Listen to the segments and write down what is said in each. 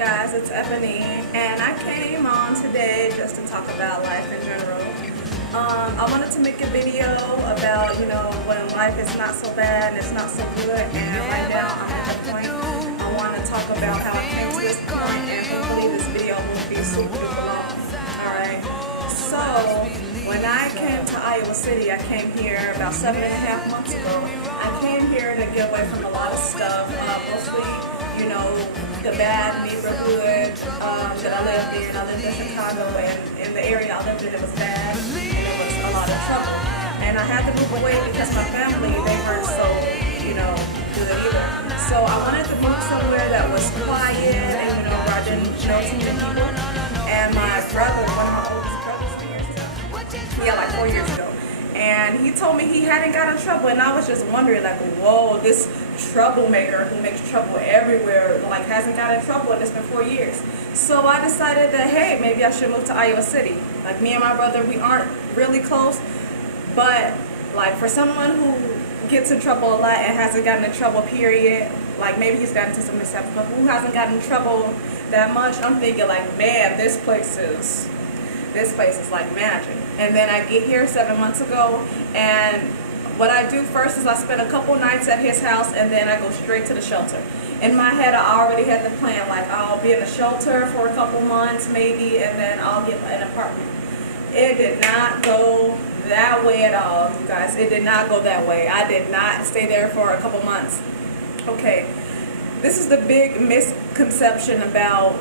guys, it's Ebony, and I came on today just to talk about life in general. I wanted to make a video about, when life is not so bad and it's not so good, and right now I'm at the point I want to talk about how I came to this point, and hopefully this video won't be super duper long. Alright, so when I came to Iowa City, I came here about 7.5 months ago. I came here to get away from a lot of stuff, mostly the bad neighborhood that I lived in. I lived in Chicago, and in the area I lived in, it was bad, and it was a lot of trouble. And I had to move away because my family, they weren't so, good either. So I wanted to move somewhere that was quiet, and, where I didn't know too many people. And my brother, one of my oldest brothers, like 4 years ago, and he told me he hadn't got in trouble, and I was just wondering, like, whoa, this troublemaker who makes trouble everywhere, like, hasn't got in trouble, and it's been 4 years. So I decided that, hey, maybe I should move to Iowa City. Like, me and my brother, we aren't really close, but, like, for someone who gets in trouble a lot and hasn't gotten in trouble, period, like, maybe he's gotten into some mishaps, but who hasn't gotten in trouble that much, I'm thinking, like, man, this place is like magic. And then I get here 7 months ago, and what I do first is I spend a couple nights at his house, and then I go straight to the shelter. In my head, I already had the plan, like, I'll be in the shelter for a couple months maybe, and then I'll get an apartment. It did not go that way at all, you guys. It did not go that way. I did not stay there for a couple months. Okay, this is the big misconception about,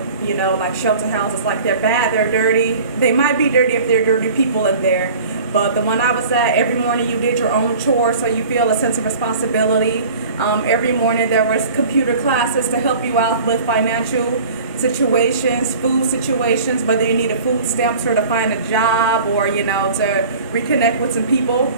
like shelter houses. Like, they're bad, they're dirty. They might be dirty if there are dirty people in there, but the one I was at, every morning you did your own chores, so you feel a sense of responsibility. Every morning there was computer classes to help you out with financial situations, food situations, whether you need a food stamps or to find a job, or to reconnect with some people,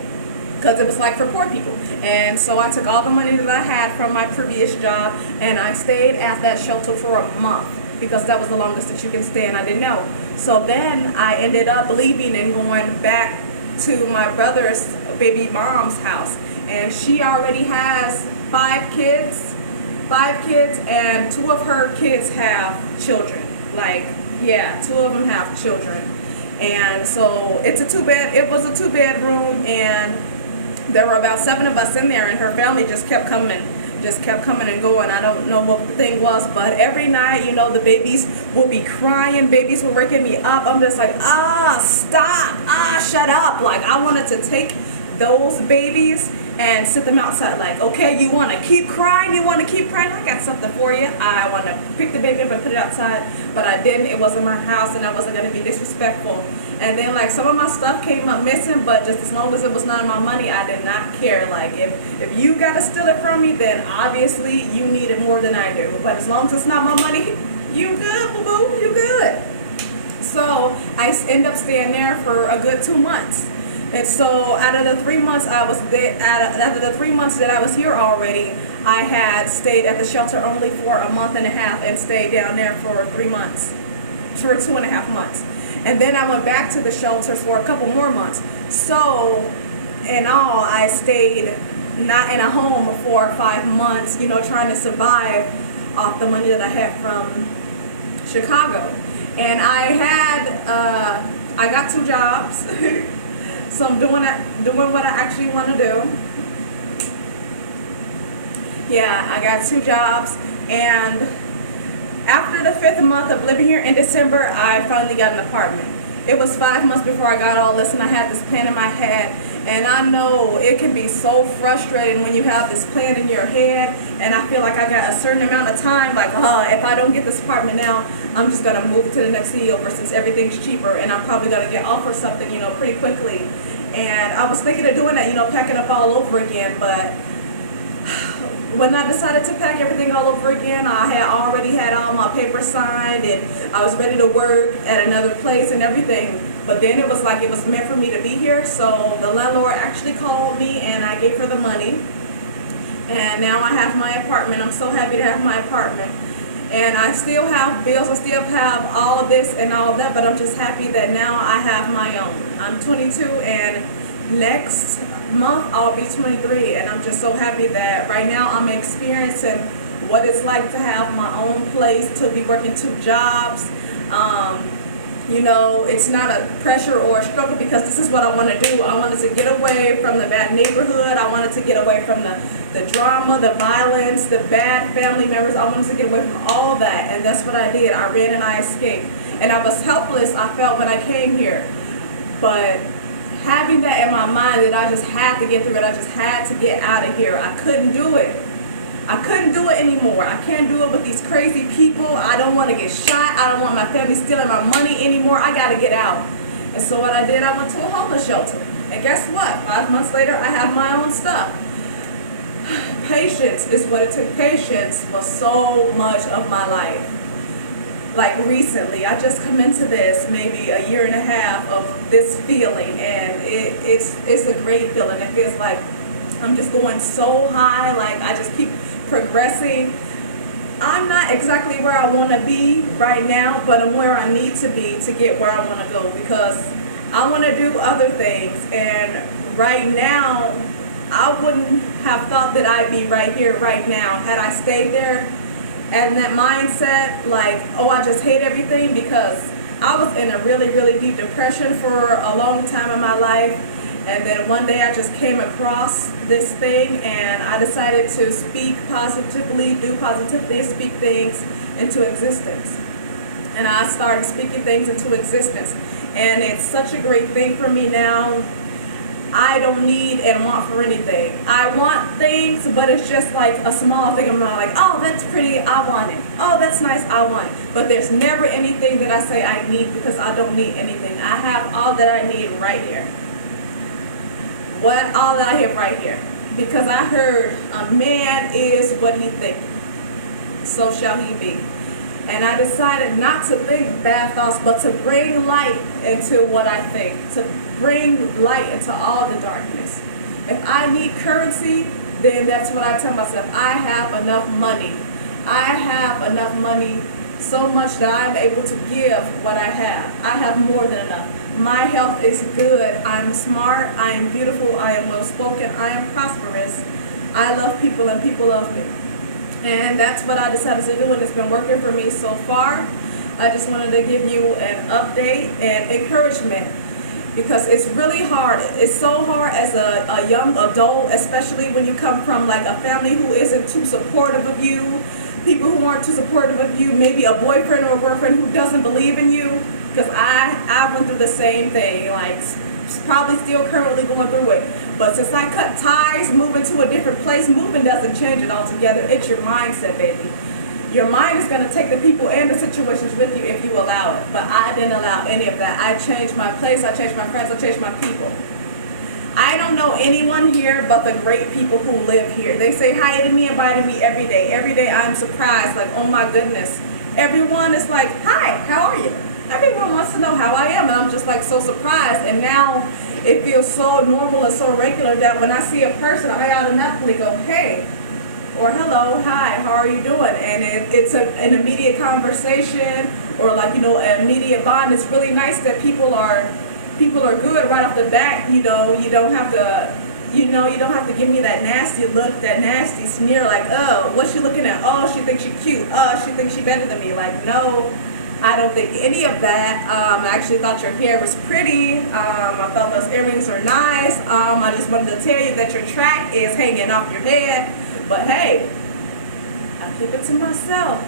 because it was like for poor people. And so I took all the money that I had from my previous job, and I stayed at that shelter for a month, because that was the longest that you can stay, and I didn't know. So then I ended up leaving and going back to my brother's baby mom's house, and she already has 5 kids, and 2 of her kids have children. Like, yeah, 2 of them have children. And so it was a 2-bedroom, and there were about 7 of us in there, and her family just kept coming and going. I don't know what the thing was, but every night, the babies would be crying. Babies were waking me up. I'm just like, stop, shut up. Like, I wanted to take those babies and sit them outside. Like, okay, you want to keep crying? I got something for you. I want to pick the baby up and put it outside, but I didn't. It wasn't my house, and I wasn't going to be disrespectful. And then, like, some of my stuff came up missing, but just as long as it was not my money, I did not care. Like, if you got to steal it from me, then obviously you need it more than I do. But as long as it's not my money, you good, boo-boo, you good. So I end up staying there for a good 2 months. And so out of the 3 months I was there, out of the 3 months that I was here already, I had stayed at the shelter only for a month and a half, and stayed down there for 3 months, for 2.5 months. And then I went back to the shelter for a couple more months. So in all, I stayed not in a home for 5 months, trying to survive off the money that I had from Chicago. And I got 2 jobs. So I'm doing what I actually want to do. Yeah, I got 2 jobs, and after the 5th month of living here in December, I finally got an apartment. It was 5 months before I got all this, and I had this plan in my head. And I know it can be so frustrating when you have this plan in your head, and I feel like I got a certain amount of time, like, if I don't get this apartment now, I'm just going to move to the next city over, since everything's cheaper, and I'm probably going to get offered something, pretty quickly. And I was thinking of doing that, packing up all over again, but when I decided to pack everything all over again, I had already had all my papers signed, and I was ready to work at another place and everything. But then it was like it was meant for me to be here, so the landlord actually called me, and I gave her the money. And now I have my apartment. I'm so happy to have my apartment. And I still have bills, I still have all this and all that, but I'm just happy that now I have my own. I'm 22, and next month I'll be 23, and I'm just so happy that right now I'm experiencing what it's like to have my own place, to be working 2 jobs. You know, it's not a pressure or a struggle because this is what I want to do. I wanted to get away from the bad neighborhood. I wanted to get away from the drama, the violence, the bad family members. I wanted to get away from all that, and that's what I did. I ran and I escaped. And I was helpless, I felt, when I came here. But having that in my mind that I just had to get through it, I just had to get out of here. I couldn't do it. I couldn't do it anymore. I can't do it with these crazy people. I don't want to get shot. I don't want my family stealing my money anymore. I got to get out. And so what I did, I went to a homeless shelter. And guess what? 5 months later, I have my own stuff. Patience is what it took. Patience was so much of my life. Like recently, I just come into this maybe a year and a half of this feeling, and it's a great feeling. It feels like I'm just going so high, like I just keep progressing. I'm not exactly where I want to be right now, but I'm where I need to be to get where I want to go, because I want to do other things. And right now, I wouldn't have thought that I'd be right here right now had I stayed there. And that mindset, like, oh, I just hate everything, because I was in a really, really deep depression for a long time in my life. And then one day I just came across this thing, and I decided to speak positively, do positively, and speak things into existence. And I started speaking things into existence. And it's such a great thing for me now. I don't need and want for anything. I want things, but it's just like a small thing. I'm not like, oh, that's pretty, I want it. Oh, that's nice, I want it. But there's never anything that I say I need, because I don't need anything. I have all that I need right here. All that I have right here. Because I heard a man is what he thinks, so shall he be. And I decided not to think bad thoughts, but to bring light into what I think, to bring light into all the darkness. If I need currency, then that's what I tell myself. I have enough money. I have enough money, so much that I'm able to give what I have. I have more than enough. My health is good. I'm smart. I am beautiful. I am well-spoken. I am prosperous. I love people, and people love me. And that's what I decided to do, and it's been working for me so far. I just wanted to give you an update and encouragement, because it's really hard. It's so hard as a young adult, especially when you come from like a family who isn't too supportive of you, people who aren't too supportive of you, maybe a boyfriend or a girlfriend who doesn't believe in you. Because I went through the same thing, like probably still currently going through it. But since I cut ties, moving to a different place, moving doesn't change it altogether. It's your mindset, baby. Your mind is going to take the people and the situations with you if you allow it. But I didn't allow any of that. I changed my place, I changed my friends, I changed my people. I don't know anyone here but the great people who live here. They say hi to me and bye to me every day. Every day I'm surprised, like, oh my goodness. Everyone is like, hi, how are you? Everyone wants to know how I am, and I'm just like so surprised. And now it feels so normal and so regular that when I see a person, I automatically go, hey, or hello, hi, how are you doing? And it's an immediate conversation, or like, you know, an immediate bond. It's really nice that people are good right off the bat. You know, you don't have to give me that nasty look, that nasty sneer, like, oh, what's she looking at? Oh, she thinks she's cute. Oh, she thinks she's better than me. Like, no. I don't think any of that. I actually thought your hair was pretty. I thought those earrings were nice. I just wanted to tell you that your track is hanging off your head. But hey, I keep it to myself.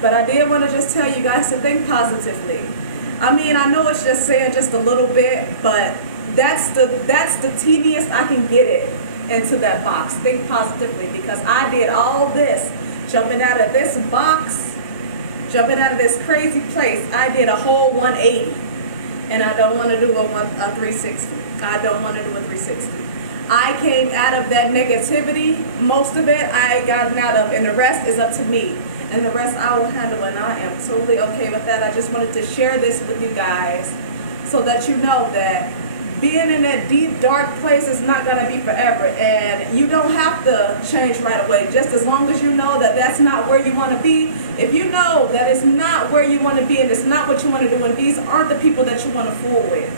But I did want to just tell you guys to think positively. I mean, I know it's just saying just a little bit, but that's the teeniest I can get it into that box. Think positively, because I did all this, jumping out of this box, jumping out of this crazy place. I did a whole 180, and I don't want to do a 360. I don't want to do a 360. I came out of that negativity. Most of it I gotten out of, and the rest is up to me. And the rest I will handle, and I am totally okay with that. I just wanted to share this with you guys so that you know that being in that deep, dark place is not going to be forever. And you don't have to change right away. Just as long as you know that that's not where you want to be. If you know that it's not where you want to be and it's not what you want to do, and these aren't the people that you want to fool with,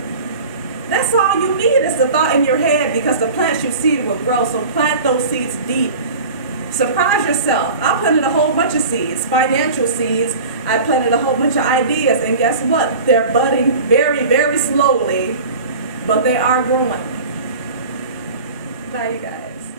that's all you need is the thought in your head, because the plants you seed will grow. So plant those seeds deep. surprise yourself. I planted a whole bunch of seeds, financial seeds. I planted a whole bunch of ideas, and guess what? They're budding very, very slowly, but they are growing. Bye, you guys.